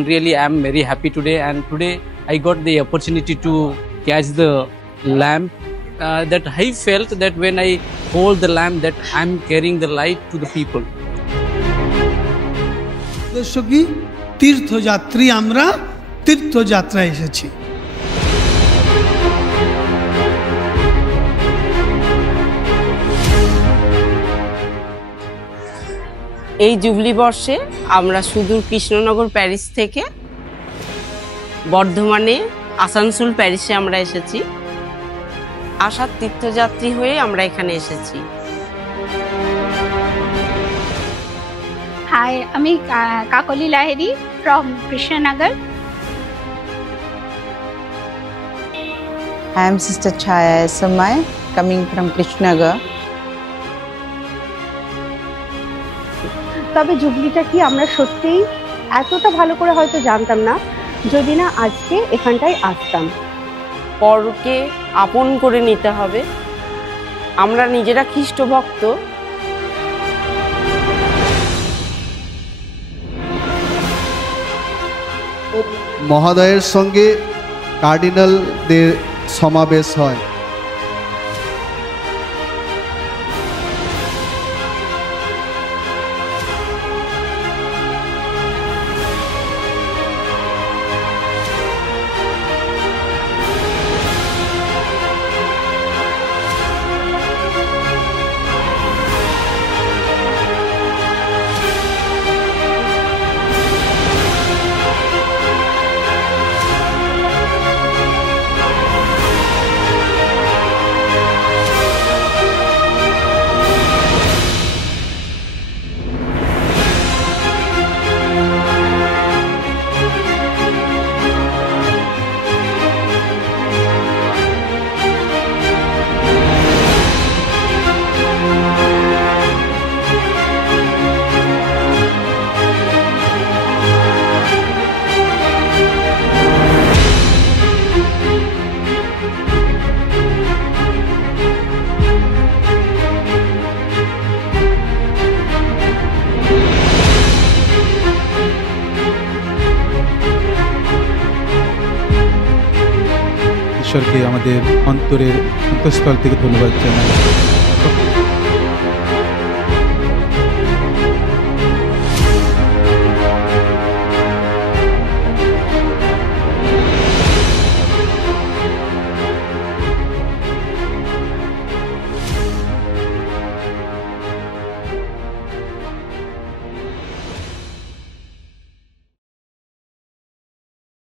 and really I am very happy today. And today I got the opportunity to catch the lamp. That I felt that when I hold the lamp, that I am carrying the light to the people. দর্শকই তীর্থযাত্রী, আমরা তীর্থযাত্রা এসেছি। এই jubilee বর্ষে আমরা সুদূর Krishnanagar Paris থেকে বর্ধমানে আসানসোল প্যারিসে আমরা এসেছি। আশার তীর্থযাত্রী হয়ে আমরা এখানে এসেছি। Hi, আমি কাকলি Lahiri from Krishnanagar. I am Sister Chaya Samay coming from Krishnanagar. তবে জুবলিটা কি আমরা সত্যিই এতটা ভালো করে হয়তো জানতাম না যদি না আজকে এখানটায় আসতাম। পরকে আপন করে নিতে হবে। আমরা নিজেরা খ্রিস্ট ভক্ত। মহোদয়ের সঙ্গে কার্ডিনালদের সমাবেশ হয়। ঈশ্বরকে আমাদের অন্তরের অন্তঃস্থল থেকে ধন্যবাদ জানাই।